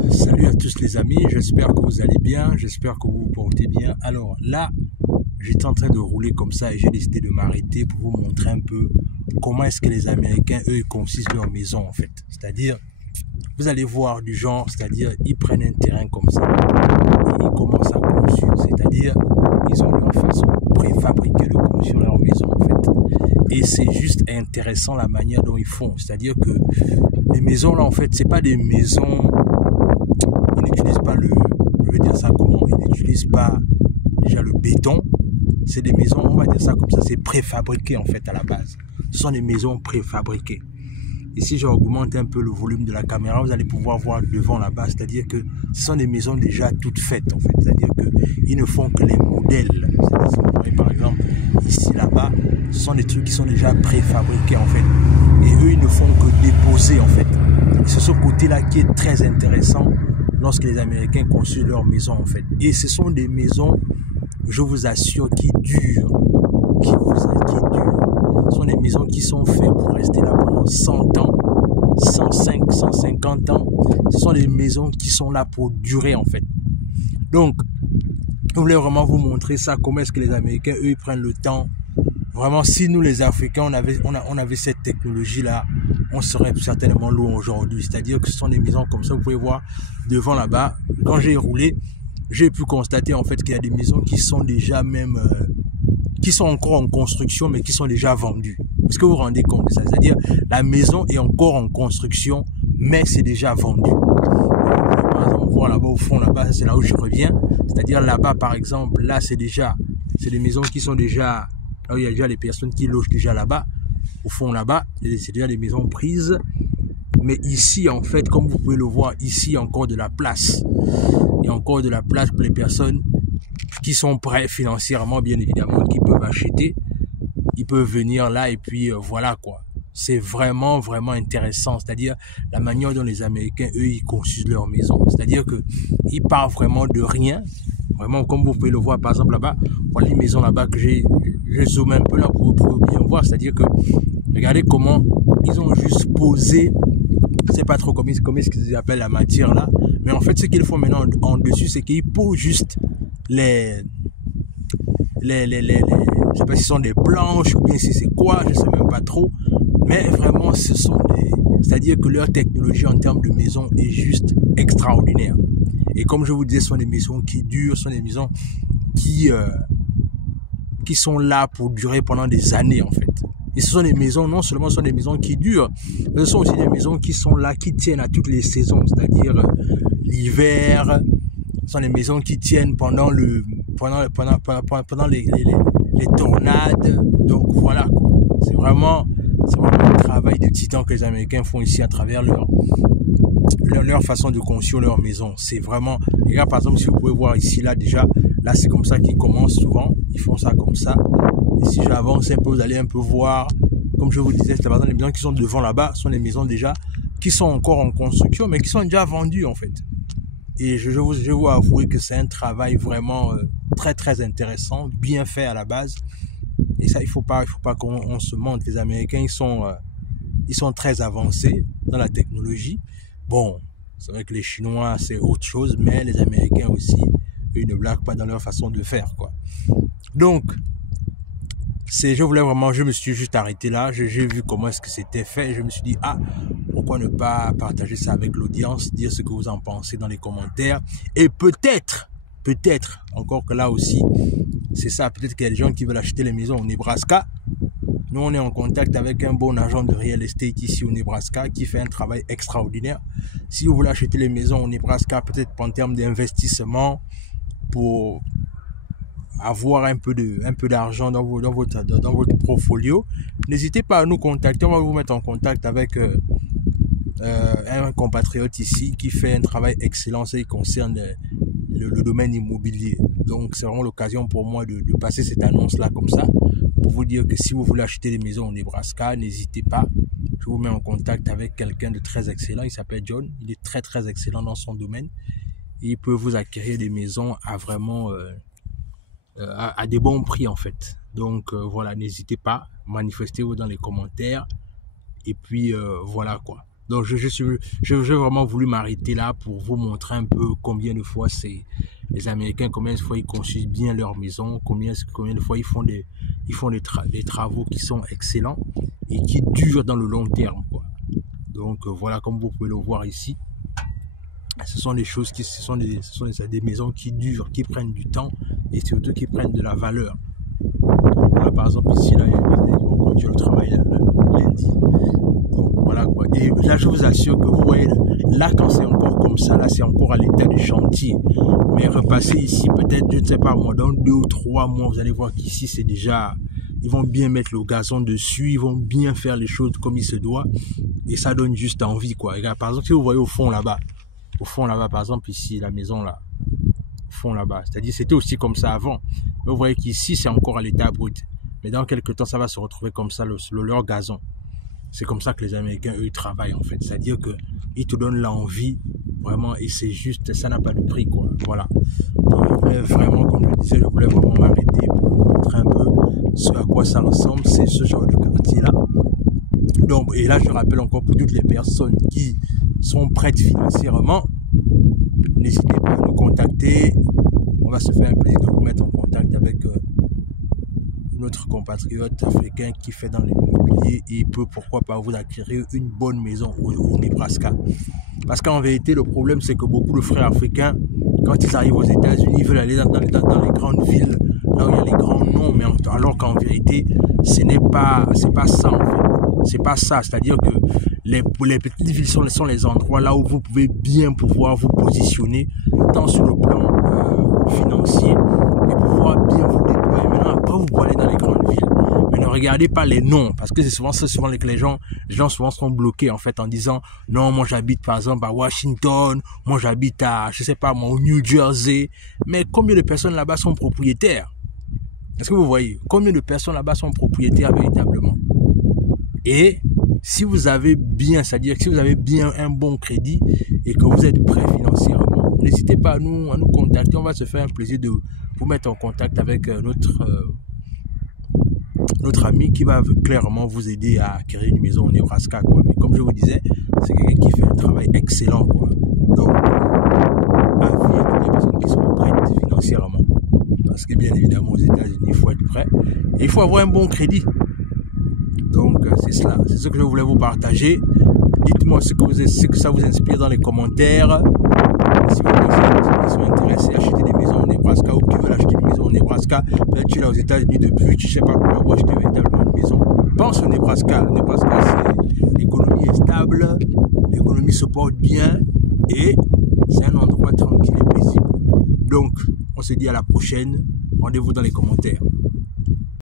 Salut à tous les amis, j'espère que vous allez bien, j'espère que vous vous portez bien. Alors là, j'étais en train de rouler comme ça et j'ai décidé de m'arrêter pour vous montrer un peu comment est-ce que les Américains, eux, ils construisent leur maison en fait. C'est-à-dire, vous allez voir du genre, c'est-à-dire, ils prennent un terrain comme ça et ils commencent à construire. C'est-à-dire, ils ont leur façon préfabriquée de construire leur maison en fait. Et c'est juste intéressant la manière dont ils font. C'est-à-dire que les maisons là en fait, c'est pas des maisons. Ils n'utilisent pas je vais dire ça comment, ils n'utilisent pas déjà le béton. C'est des maisons, on va dire ça comme ça, c'est préfabriqué en fait à la base. Ce sont des maisons préfabriquées. Et si j'augmente un peu le volume de la caméra, vous allez pouvoir voir devant là-bas, c'est-à-dire que ce sont des maisons déjà toutes faites en fait. C'est-à-dire qu'ils ne font que les modèles. Par exemple, ici là-bas, ce sont des trucs qui sont déjà préfabriqués en fait. Et eux, ils ne font que déposer en fait. C'est ce côté-là qui est très intéressant lorsque les Américains construisent leurs maisons en fait. Et ce sont des maisons, je vous assure, qui durent. Ce sont des maisons qui sont faites pour rester là pendant 100 ans, 105, 150 ans. Ce sont des maisons qui sont là pour durer en fait. Donc, je voulais vraiment vous montrer ça, comment est-ce que les Américains, eux, ils prennent le temps. Vraiment, si nous les Africains, on avait cette technologie-là, on serait certainement loin aujourd'hui. C'est-à-dire que ce sont des maisons comme ça, vous pouvez voir devant là-bas. Quand j'ai roulé, j'ai pu constater en fait qu'il y a des maisons qui sont déjà même, qui sont encore en construction, mais qui sont déjà vendues. Est-ce que vous vous rendez compte de ça? C'est-à-dire, la maison est encore en construction, mais c'est déjà vendu. Par exemple, on voit là-bas au fond, là-bas, c'est là où je reviens. C'est-à-dire là-bas, par exemple, là, c'est des maisons qui sont déjà, là où il y a déjà les personnes qui logent déjà là-bas, au fond là-bas, c'est déjà des maisons prises. Mais ici, en fait, comme vous pouvez le voir, ici, il y a encore de la place. Il y a encore de la place pour les personnes qui sont prêtes financièrement, bien évidemment, qui peuvent acheter. Ils peuvent venir là et puis voilà quoi. C'est vraiment, vraiment intéressant. C'est-à-dire la manière dont les Américains, eux, ils construisent leur maison. C'est-à-dire qu'ils partent vraiment de rien. Vraiment, comme vous pouvez le voir, par exemple, là-bas, voilà les maisons là-bas que j'ai zoomé un peu là pour bien voir. C'est-à-dire que, regardez comment ils ont juste posé, je ne sais pas trop comment est-ce qu'ils appellent la matière là, mais en fait, ce qu'ils font maintenant en dessus, c'est qu'ils posent juste je sais pas si ce sont des planches ou bien si c'est quoi, je sais même pas trop, mais vraiment, c'est-à-dire que leur technologie en termes de maison est juste extraordinaire. Et comme je vous disais, ce sont des maisons qui durent, ce sont des maisons qui sont là pour durer pendant des années en fait. Et ce sont des maisons, non seulement ce sont des maisons qui durent, mais ce sont aussi des maisons qui sont là, qui tiennent à toutes les saisons, c'est-à-dire l'hiver. Ce sont des maisons qui tiennent pendant les tornades. Donc voilà quoi. C'est vraiment un travail de titan que les Américains font ici à travers leur façon de construire leur maison. C'est vraiment, regarde par exemple, si vous pouvez voir ici, là déjà, là c'est comme ça qu'ils commencent souvent, ils font ça comme ça. Et si j'avance un peu, vous allez un peu voir, comme je vous disais, c'est par exemple les maisons qui sont devant là-bas, sont des maisons déjà qui sont encore en construction, mais qui sont déjà vendues en fait. Et je vous avouer que c'est un travail vraiment très très intéressant, bien fait à la base. Et ça, il faut pas qu'on se mente. Les Américains, ils sont très avancés dans la technologie. Bon, c'est vrai que les Chinois, c'est autre chose, mais les Américains aussi, ils ne blaguent pas dans leur façon de faire, quoi. Donc, je me suis juste arrêté là, j'ai vu comment est-ce que c'était fait, et je me suis dit, pourquoi ne pas partager ça avec l'audience, dire ce que vous en pensez dans les commentaires, et peut-être, encore que là aussi, c'est ça, peut-être qu'il y a des gens qui veulent acheter les maisons au Nebraska. Nous, on est en contact avec un bon agent de real estate ici au Nebraska qui fait un travail extraordinaire. Si vous voulez acheter les maisons au Nebraska, peut-être en termes d'investissement, pour avoir un peu d'argent dans votre portfolio, n'hésitez pas à nous contacter. On va vous mettre en contact avec un compatriote ici qui fait un travail excellent, ça concerne le domaine immobilier. Donc c'est vraiment l'occasion pour moi de passer cette annonce là comme ça, pour vous dire que si vous voulez acheter des maisons au Nebraska, n'hésitez pas. Je vous mets en contact avec quelqu'un de très excellent, il s'appelle John, il est très très excellent dans son domaine, et il peut vous acquérir des maisons à vraiment à des bons prix en fait. Donc voilà, n'hésitez pas, manifestez-vous dans les commentaires, et puis voilà quoi. Donc, j'ai vraiment voulu m'arrêter là pour vous montrer un peu combien de fois les Américains, combien de fois ils construisent bien leur maison, combien de fois ils font des travaux qui sont excellents et qui durent dans le long terme, quoi. Donc, voilà, comme vous pouvez le voir ici, ce sont des choses ce sont des maisons qui durent, qui prennent du temps et surtout qui prennent de la valeur. Donc, voilà, par exemple, ici, là, ils vont continuer le travail lundi. Donc, voilà, quoi. Et là, je vous assure que vous voyez, là, quand c'est encore comme ça, là, c'est encore à l'état de chantier. Mais repasser ici, peut-être, je ne sais pas moi, dans 2 ou 3 mois, vous allez voir qu'ici, c'est déjà, ils vont bien mettre le gazon dessus, ils vont bien faire les choses comme il se doit. Et ça donne juste envie, quoi. Regarde, par exemple, si vous voyez au fond là-bas, par exemple, ici, la maison là, au fond là-bas, c'est-à-dire, c'était aussi comme ça avant. Mais vous voyez qu'ici, c'est encore à l'état brut. Mais dans quelques temps, ça va se retrouver comme ça, leur gazon. C'est comme ça que les Américains, eux, ils travaillent, en fait. C'est-à-dire qu'ils te donnent l'envie, vraiment, et c'est juste, ça n'a pas de prix, quoi. Voilà. Donc, je voulais vraiment, comme je disais, je voulais vraiment m'arrêter pour vous montrer un peu ce à quoi ça ressemble. C'est ce genre de quartier-là. Donc, et là, je rappelle encore pour toutes les personnes qui sont prêtes financièrement, n'hésitez pas à nous contacter. On va se faire un plaisir de vous mettre en contact avec notre compatriote africain qui fait dans l'immobilier et peut pourquoi pas vous acquérir une bonne maison au Nebraska. Parce qu'en vérité, le problème, c'est que beaucoup de frères africains, quand ils arrivent aux États-Unis, ils veulent aller dans les grandes villes, là où il y a les grands noms, mais alors qu'en vérité, c'est pas ça, en fait. C'est pas ça, c'est-à-dire que les petites villes sont les endroits là où vous pouvez bien pouvoir vous positionner, tant sur le plan financier, et pouvoir bien vous déployer. Maintenant, après, vous pouvez aller dans les grandes villes. Mais ne regardez pas les noms, parce que c'est souvent que les gens souvent sont bloqués, en fait, en disant, non, moi j'habite par exemple à Washington, moi j'habite à, je sais pas, moi, au New Jersey. Mais combien de personnes là-bas sont propriétaires? Est-ce que vous voyez? Combien de personnes là-bas sont propriétaires véritablement? Et si vous avez bien, c'est-à-dire que si vous avez bien un bon crédit et que vous êtes prêt financièrement, n'hésitez pas à nous contacter. On va se faire un plaisir de vous mettre en contact avec notre ami qui va clairement vous aider à acquérir une maison au Nebraska, quoi. Mais comme je vous disais, c'est quelqu'un qui fait un travail excellent, quoi. Donc, avis à toutes les personnes qui sont prêtes financièrement. Parce que bien évidemment, aux États-Unis, il faut être prêt. Et il faut avoir un bon crédit. Donc, c'est cela. C'est ce que je voulais vous partager. Dites-moi ce que ça vous inspire dans les commentaires. Si vous qui sont intéressés à acheter des maisons au Nebraska ou qui veulent acheter une maison au Nebraska, peut-être tu es là aux États-Unis depuis, tu ne sais pas comment acheter véritablement une maison. Pense au Nebraska. Le Nebraska, l'économie est stable, l'économie se porte bien et c'est un endroit tranquille et paisible. Donc, on se dit à la prochaine. Rendez-vous dans les commentaires.